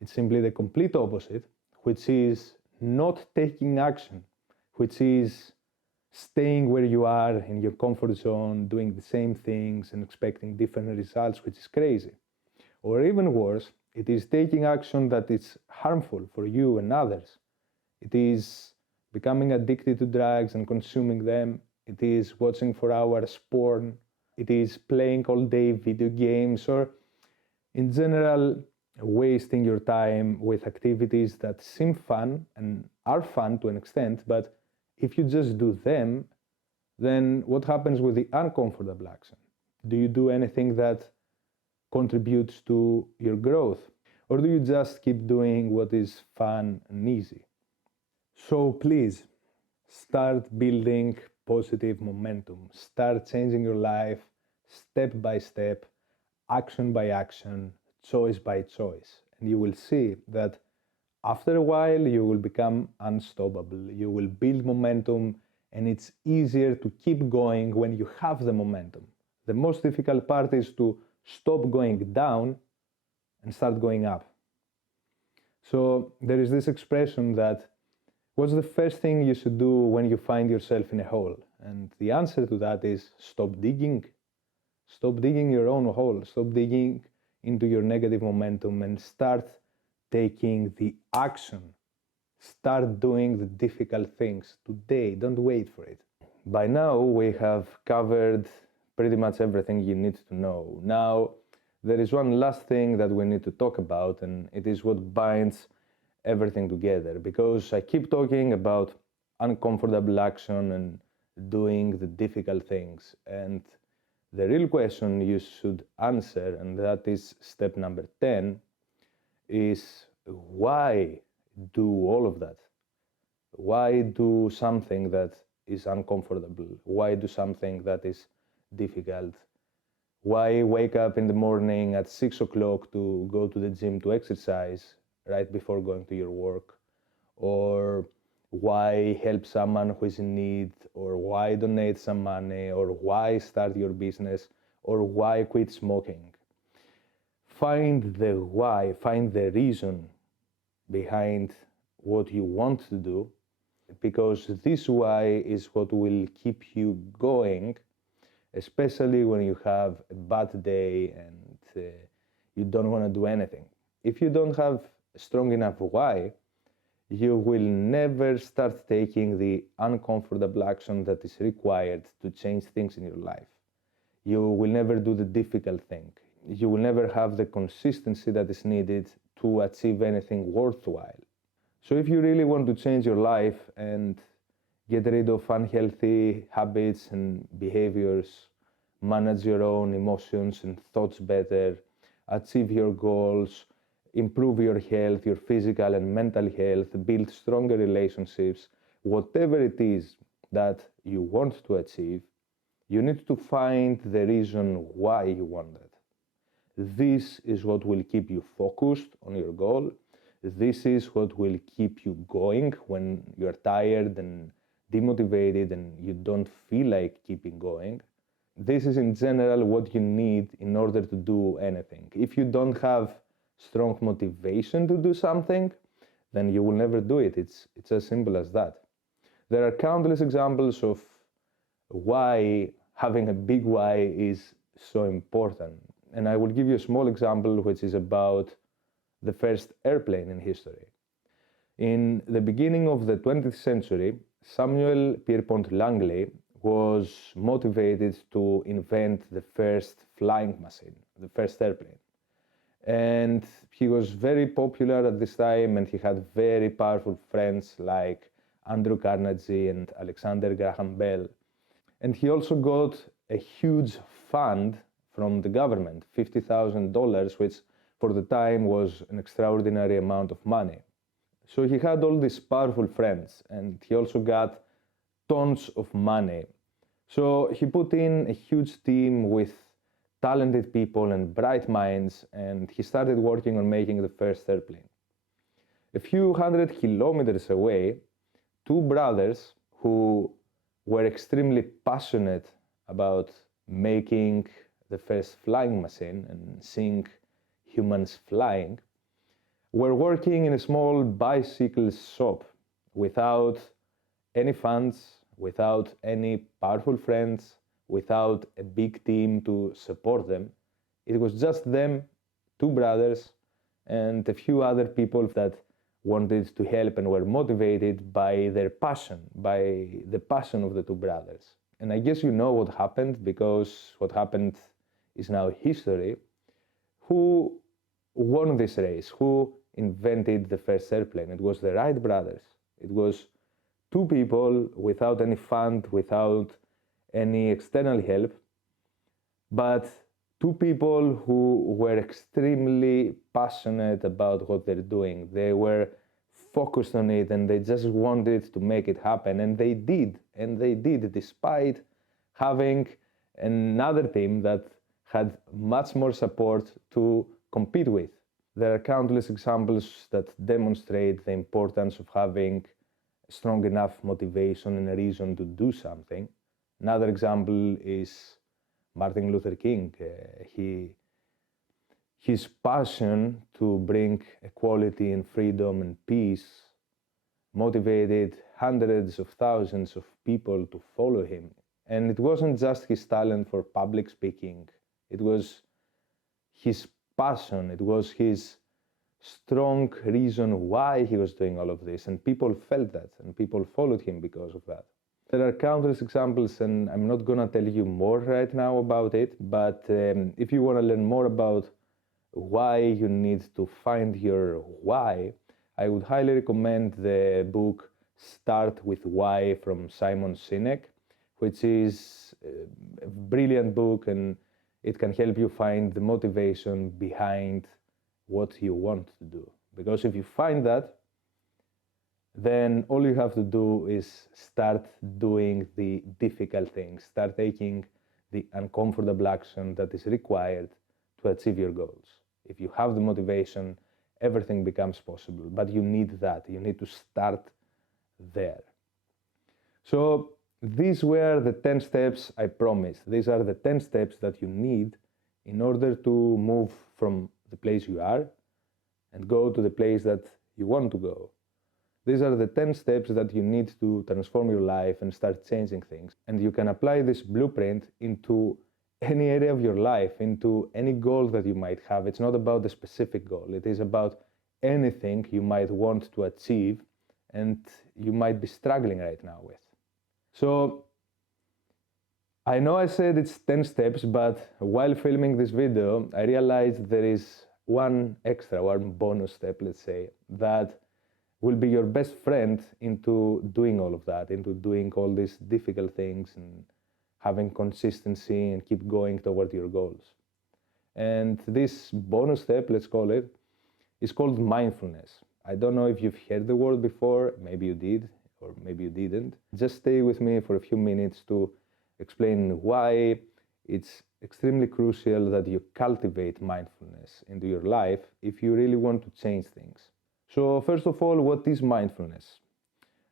it's simply the complete opposite, which is not taking action, which is staying where you are in your comfort zone, doing the same things and expecting different results, which is crazy. Or even worse, it is taking action that is harmful for you and others. It is becoming addicted to drugs and consuming them. It is watching for hours porn. It is playing all day video games, or in general, wasting your time with activities that seem fun and are fun to an extent, but if you just do them, then what happens with the uncomfortable action? Do you do anything that contributes to your growth? Or do you just keep doing what is fun and easy? So please, start building positive momentum. Start changing your life step by step, action by action, choice by choice. And you will see that after a while, you will become unstoppable. You will build momentum, and it's easier to keep going when you have the momentum. The most difficult part is to stop going down and start going up. So there is this expression that, what's the first thing you should do when you find yourself in a hole? And the answer to that is stop digging. Stop digging your own hole. Stop digging into your negative momentum and start taking the action. Start doing the difficult things today. Don't wait for it. By now, we have covered pretty much everything you need to know. Now, there is one last thing that we need to talk about, and it is what binds everything together. Because I keep talking about uncomfortable action and doing the difficult things. And the real question you should answer, and that is step number 10, is why do all of that? Why do something that is uncomfortable? Why do something that is difficult? Why wake up in the morning at 6 o'clock to go to the gym to exercise right before going to your work? Or why help someone who is in need? Or why donate some money? Or why start your business? Or why quit smoking? Find the why, find the reason behind what you want to do, because this why is what will keep you going, especially when you have a bad day and you don't want to do anything. If you don't have a strong enough why, you will never start taking the uncomfortable action that is required to change things in your life. You will never do the difficult thing. You will never have the consistency that is needed to achieve anything worthwhile. So if you really want to change your life and get rid of unhealthy habits and behaviors, manage your own emotions and thoughts better, achieve your goals, improve your health, your physical and mental health, build stronger relationships, whatever it is that you want to achieve, you need to find the reason why you want that. This is what will keep you focused on your goal. This is what will keep you going when you're tired and demotivated and you don't feel like keeping going. This is in general what you need in order to do anything. If you don't have strong motivation to do something, then you will never do it. It's as simple as that. There are countless examples of why having a big why is so important. And I will give you a small example, which is about the first airplane in history. In the beginning of the 20th century, Samuel Pierpont Langley was motivated to invent the first flying machine, the first airplane. And he was very popular at this time, and he had very powerful friends like Andrew Carnegie and Alexander Graham Bell. And he also got a huge fund from the government, $50,000, which for the time was an extraordinary amount of money. So he had all these powerful friends, and he also got tons of money. So he put in a huge team with talented people and bright minds, and he started working on making the first airplane. A few hundred kilometers away, two brothers who were extremely passionate about making the first flying machine and seeing humans flying, were working in a small bicycle shop without any funds, without any powerful friends, without a big team to support them. It was just them, two brothers, and a few other people that wanted to help and were motivated by their passion, by the passion of the two brothers. And I guess you know what happened, because what happened is now history. Who won this race? Who invented the first airplane? It was the Wright brothers. It was two people without any fund, without any external help, but two people who were extremely passionate about what they're doing. They were focused on it, and they just wanted to make it happen, and they did, despite having another team that had much more support to compete with. There are countless examples that demonstrate the importance of having strong enough motivation and a reason to do something. Another example is Martin Luther King. His passion to bring equality and freedom and peace motivated hundreds of thousands of people to follow him. And it wasn't just his talent for public speaking. It was his passion. It was his strong reason why he was doing all of this. And people felt that, and people followed him because of that. There are countless examples, and I'm not going to tell you more right now about it, but if you want to learn more about why you need to find your why, I would highly recommend the book Start with Why from Simon Sinek, which is a brilliant book, and it can help you find the motivation behind what you want to do. Because if you find that, then all you have to do is start doing the difficult things, start taking the uncomfortable action that is required to achieve your goals. If you have the motivation, everything becomes possible, but you need that. You need to start there. So these were the 10 steps I promised. These are the 10 steps that you need in order to move from the place you are and go to the place that you want to go. These are the 10 steps that you need to transform your life and start changing things. And you can apply this blueprint into any area of your life, into any goal that you might have. It's not about a specific goal. It is about anything you might want to achieve and you might be struggling right now with. So I know I said it's 10 steps, but while filming this video, I realized there is one bonus step, let's say, that will be your best friend into doing all of that, into doing all these difficult things and having consistency and keep going toward your goals. And this bonus step, let's call it, is called mindfulness. I don't know if you've heard the word before, maybe you did, or maybe you didn't. Just stay with me for a few minutes to explain why it's extremely crucial that you cultivate mindfulness into your life if you really want to change things. So first of all, what is mindfulness?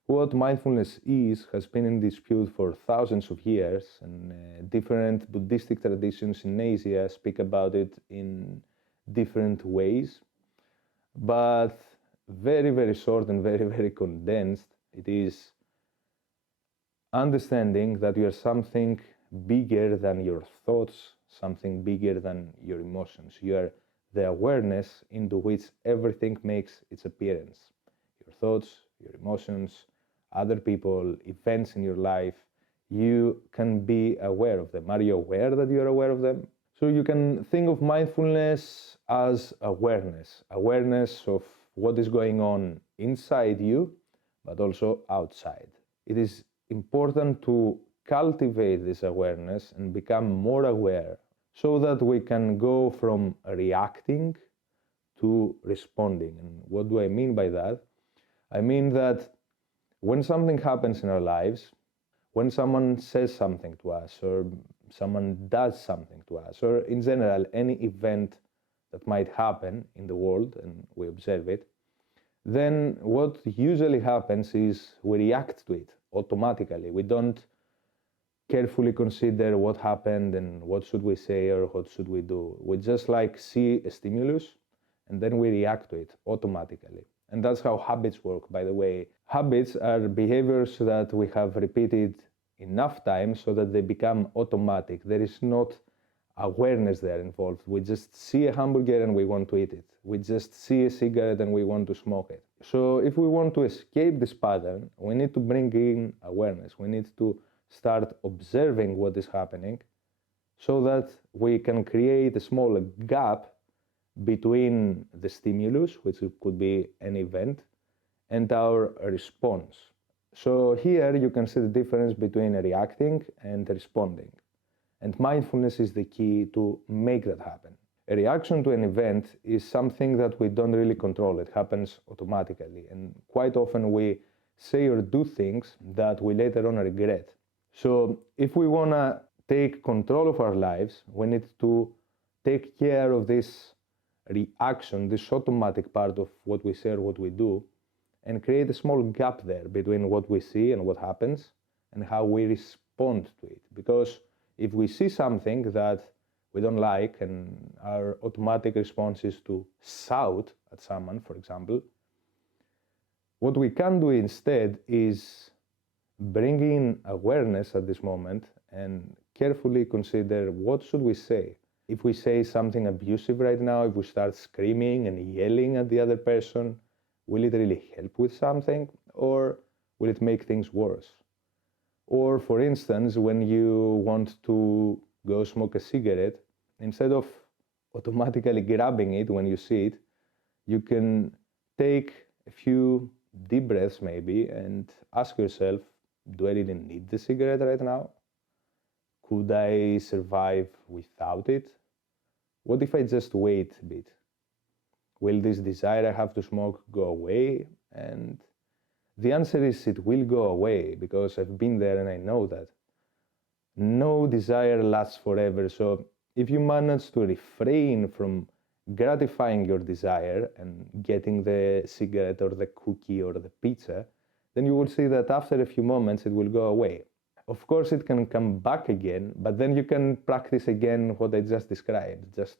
What mindfulness is has been in dispute for thousands of years, and different Buddhistic traditions in Asia speak about it in different ways. but very, very short and very, very condensed. It is understanding that you are something bigger than your thoughts, something bigger than your emotions. You are the awareness into which everything makes its appearance. Your thoughts, your emotions, other people, events in your life, you can be aware of them. Are you aware that you are aware of them? So you can think of mindfulness as awareness, awareness of what is going on inside you, but also outside. It is important to cultivate this awareness and become more aware so that we can go from reacting to responding. And what do I mean by that? I mean that when something happens in our lives, when someone says something to us or someone does something to us, or in general, any event that might happen in the world and we observe it, then what usually happens is we react to it automatically. We don't carefully consider what happened and what should we say or what should we do. We just like see a stimulus and then we react to it automatically. And that's how habits work, by the way. Habits are behaviors that we have repeated enough times so that they become automatic. There is not awareness there involved. We just see a hamburger and we want to eat it. We just see a cigarette and we want to smoke it. So if we want to escape this pattern, we need to bring in awareness. We need to start observing what is happening so that we can create a small gap between the stimulus, which could be an event, and our response. So here you can see the difference between reacting and responding. And mindfulness is the key to make that happen. A reaction to an event is something that we don't really control. It happens automatically. And quite often we say or do things that we later on regret. So if we want to take control of our lives, we need to take care of this reaction, this automatic part of what we say or what we do, and create a small gap there between what we see and what happens and how we respond to it. Because if we see something that we don't like and our automatic response is to shout at someone, for example, what we can do instead is bring in awareness at this moment and carefully consider what should we say. If we say something abusive right now, if we start screaming and yelling at the other person, will it really help with something or will it make things worse? Or for instance, when you want to go smoke a cigarette, instead of automatically grabbing it when you see it, you can take a few deep breaths maybe and ask yourself, do I really need the cigarette right now? Could I survive without it? What if I just wait a bit? Will this desire I have to smoke go away? And the answer is it will go away because I've been there and I know that. No desire lasts forever. So if you manage to refrain from gratifying your desire and getting the cigarette or the cookie or the pizza, then you will see that after a few moments it will go away. Of course, it can come back again, but then you can practice again what I just described. Just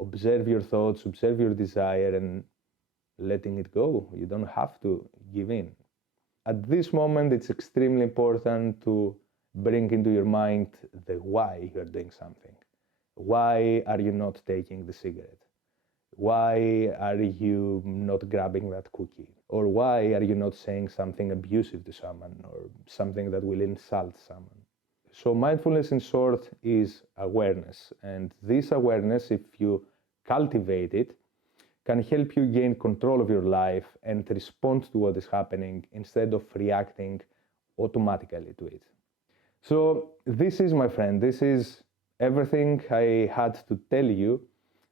observe your thoughts, observe your desire, and letting it go. You don't have to give in. At this moment, it's extremely important to bring into your mind the why you're doing something. Why are you not taking the cigarette? Why are you not grabbing that cookie? Or why are you not saying something abusive to someone or something that will insult someone? So mindfulness in short is awareness. And this awareness, if you cultivate it, can help you gain control of your life and respond to what is happening instead of reacting automatically to it. So this is, my friend, this is everything I had to tell you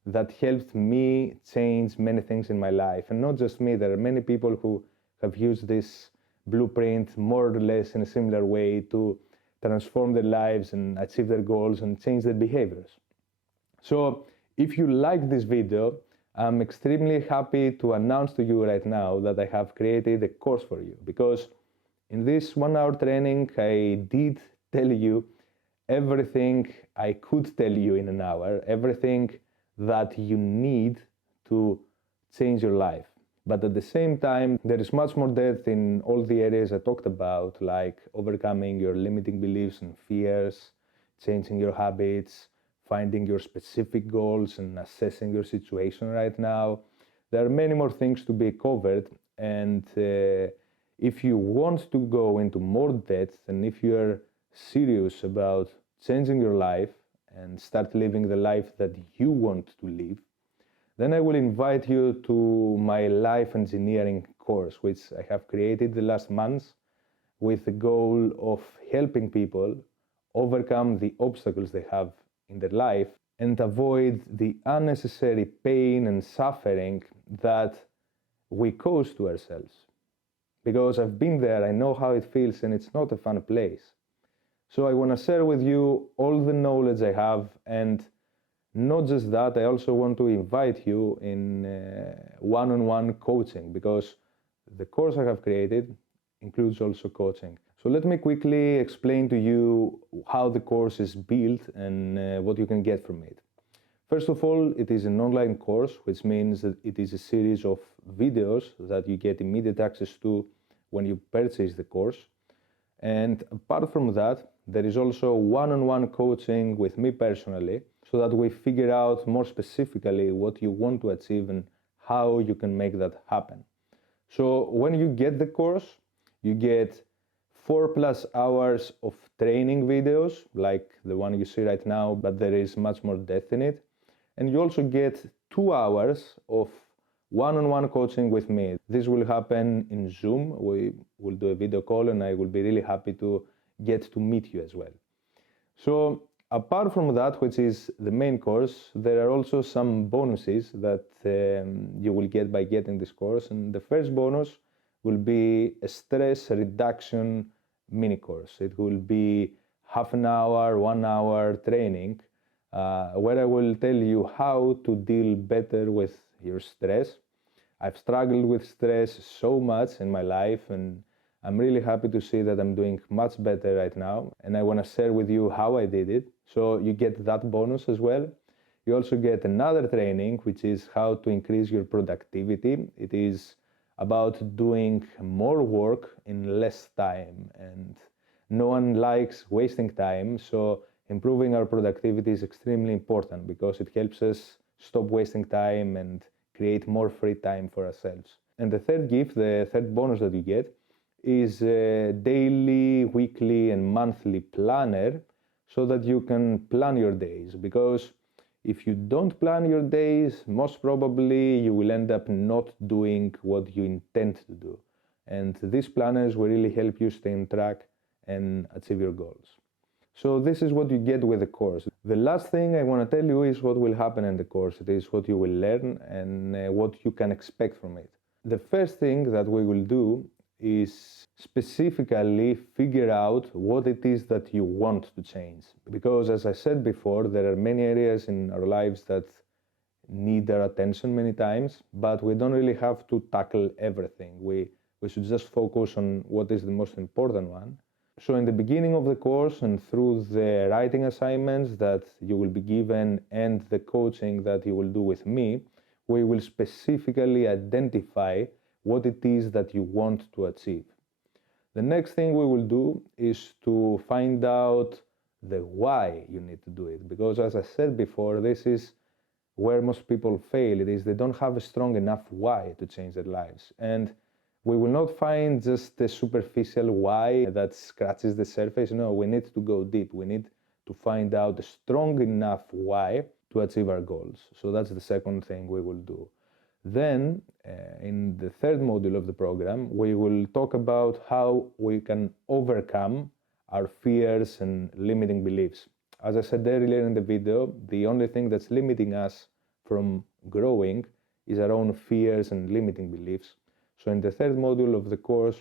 that helped me change many things in my life. And not just me, there are many people who have used this blueprint more or less in a similar way to transform their lives and achieve their goals and change their behaviors. So if you like this video, I'm extremely happy to announce to you right now that I have created a course for you, because in this 1 hour training, I did tell you everything I could tell you in an hour, everything that you need to change your life. But at the same time, there is much more depth in all the areas I talked about, like overcoming your limiting beliefs and fears, changing your habits, finding your specific goals and assessing your situation right now. There are many more things to be covered, and if you want to go into more depth and if you are serious about changing your life and start living the life that you want to live, then I will invite you to my life engineering course, which I have created the last months with the goal of helping people overcome the obstacles they have in their life and avoid the unnecessary pain and suffering that we cause to ourselves. Because I've been there, I know how it feels, and it's not a fun place. So I want to share with you all the knowledge I have, and not just that, I also want to invite you in one-on-one coaching, because the course I have created includes also coaching. So let me quickly explain to you how the course is built and what you can get from it. First of all, it is an online course, which means that it is a series of videos that you get immediate access to when you purchase the course. And apart from that, there is also one-on-one coaching with me personally, so that we figure out more specifically what you want to achieve and how you can make that happen. So when you get the course, you get 4+ hours of training videos, like the one you see right now, but there is much more depth in it. And you also get 2 hours of one-on-one coaching with me. This will happen in Zoom. We will do a video call, and I will be really happy to get to meet you as well. So apart from that, which is the main course, there are also some bonuses that you will get by getting this course. And the first bonus will be a stress reduction mini course. It will be half an hour, 1 hour training, where I will tell you how to deal better with your stress. I've struggled with stress so much in my life, and I'm really happy to see that I'm doing much better right now, and I want to share with you how I did it. So you get that bonus as well. You also get another training, which is how to increase your productivity. It is about doing more work in less time, and no one likes wasting time, so improving our productivity is extremely important because it helps us stop wasting time and create more free time for ourselves. And the third gift, the third bonus that you get, is a daily, weekly, and monthly planner so that you can plan your days. Because if you don't plan your days, most probably you will end up not doing what you intend to do. And these planners will really help you stay on track and achieve your goals. So this is what you get with the course. The last thing I want to tell you is what will happen in the course. It is what you will learn and what you can expect from it. The first thing that we will do is specifically figure out what it is that you want to change. Because as I said before, there are many areas in our lives that need our attention many times, but we don't really have to tackle everything. We should just focus on what is the most important one. So in the beginning of the course and through the writing assignments that you will be given and the coaching that you will do with me, we will specifically identify what it is that you want to achieve. The next thing we will do is to find out the why you need to do it. Because as I said before, this is where most people fail. It is they don't have a strong enough why to change their lives. And we will not find just a superficial why that scratches the surface. No, we need to go deep. We need to find out a strong enough why to achieve our goals. So that's the second thing we will do. Then, in the third module of the program, we will talk about how we can overcome our fears and limiting beliefs. As I said earlier in the video, the only thing that's limiting us from growing is our own fears and limiting beliefs. So in the third module of the course,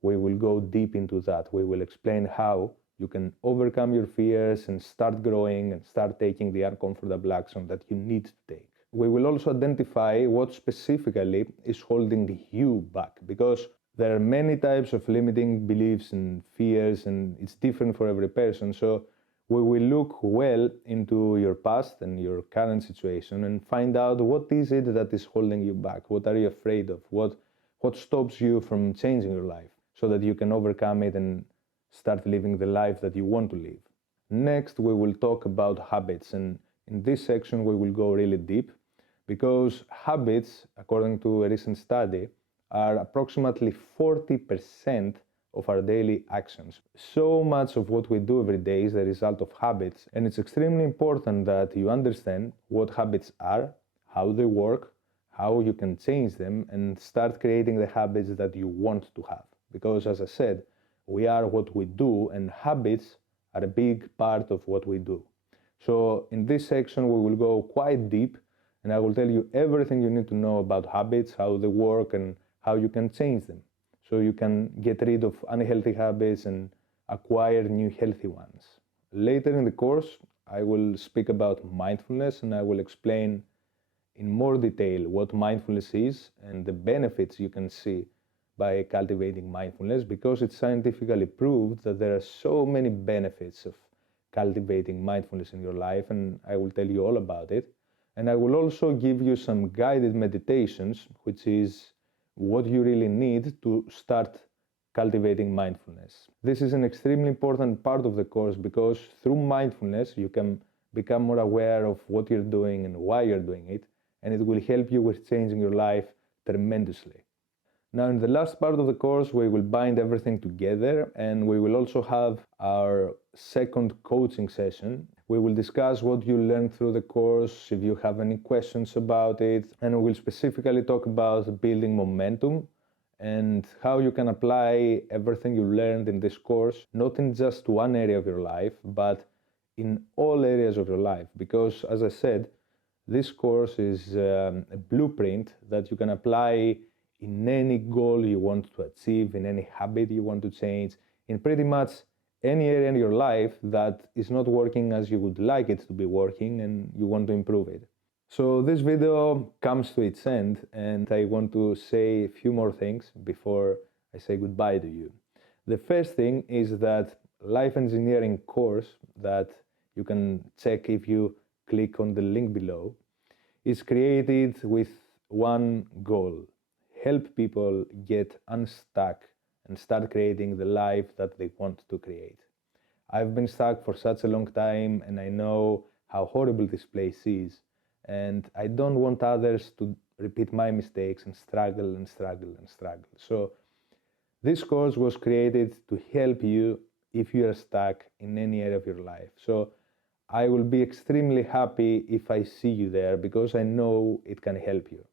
we will go deep into that. We will explain how you can overcome your fears and start growing and start taking the uncomfortable action that you need to take. We will also identify what specifically is holding you back, because there are many types of limiting beliefs and fears, and it's different for every person. So we will look well into your past and your current situation and find out what is it that is holding you back, what are you afraid of, what stops you from changing your life so that you can overcome it and start living the life that you want to live. Next, we will talk about habits, and in this section we will go really deep because habits, according to a recent study, are approximately 40% of our daily actions. So much of what we do every day is the result of habits, and it's extremely important that you understand what habits are, how they work, how you can change them, and start creating the habits that you want to have. Because as I said, we are what we do, and habits are a big part of what we do. So in this section, we will go quite deep, and I will tell you everything you need to know about habits, how they work, and how you can change them. So you can get rid of unhealthy habits and acquire new healthy ones. Later in the course, I will speak about mindfulness, and I will explain in more detail what mindfulness is and the benefits you can see by cultivating mindfulness, because it's scientifically proved that there are so many benefits of cultivating mindfulness in your life, and I will tell you all about it. And I will also give you some guided meditations, which is what you really need to start cultivating mindfulness. This is an extremely important part of the course because through mindfulness you can become more aware of what you're doing and why you're doing it, and it will help you with changing your life tremendously. Now, in the last part of the course, we will bind everything together, and we will also have our second coaching session. We will discuss what you learned through the course, if you have any questions about it, and we will specifically talk about building momentum and how you can apply everything you learned in this course, not in just one area of your life, but in all areas of your life. Because, as I said, this course is a blueprint that you can apply in any goal you want to achieve, in any habit you want to change, in pretty much any area in your life that is not working as you would like it to be working and you want to improve it. So this video comes to its end, and I want to say a few more things before I say goodbye to you. The first thing is that life engineering course that you can check if you click on the link below is created with one goal: help people get unstuck and start creating the life that they want to create. I've been stuck for such a long time, and I know how horrible this place is, and I don't want others to repeat my mistakes and struggle and struggle and struggle. So this course was created to help you if you are stuck in any area of your life. So I will be extremely happy if I see you there, because I know it can help you.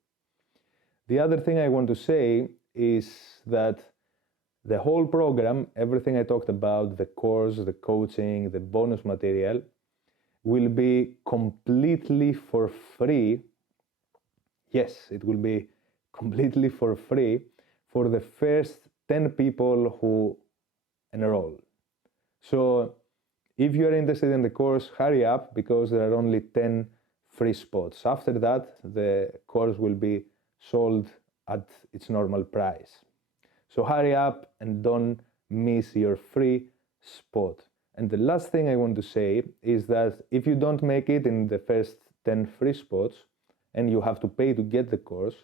The other thing I want to say is that the whole program, everything I talked about, the course, the coaching, the bonus material, will be completely for free. Yes, it will be completely for free for the first 10 people who enroll. So if you are interested in the course, hurry up, because there are only 10 free spots. After that, the course will be sold at its normal price. So hurry up and don't miss your free spot. And the last thing I want to say is that if you don't make it in the first 10 free spots and you have to pay to get the course,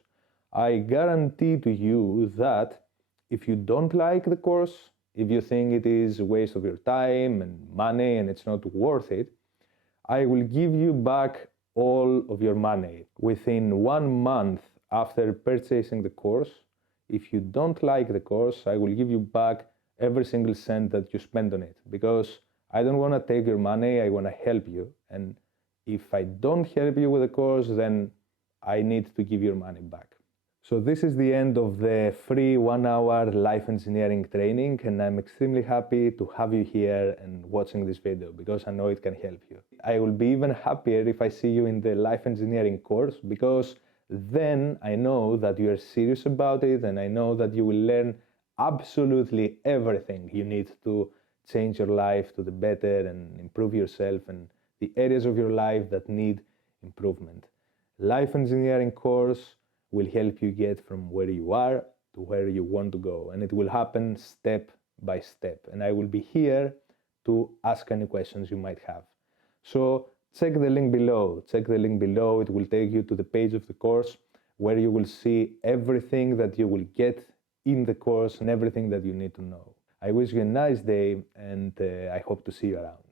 I guarantee to you that if you don't like the course, if you think it is a waste of your time and money and it's not worth it, I will give you back all of your money within 1 month after purchasing the course. If you don't like the course, I will give you back every single cent that you spend on it, because I don't want to take your money, I want to help you. And if I don't help you with the course, then I need to give your money back. So this is the end of the free 1-hour life engineering training, and I'm extremely happy to have you here and watching this video, because I know it can help you. I will be even happier if I see you in the life engineering course, because then I know that you are serious about it, and I know that you will learn absolutely everything you need to change your life to the better and improve yourself and the areas of your life that need improvement. Life engineering course will help you get from where you are to where you want to go, and it will happen step by step. And I will be here to ask any questions you might have. So check the link below. Check the link below. It will take you to the page of the course where you will see everything that you will get in the course and everything that you need to know. I wish you a nice day, and I hope to see you around.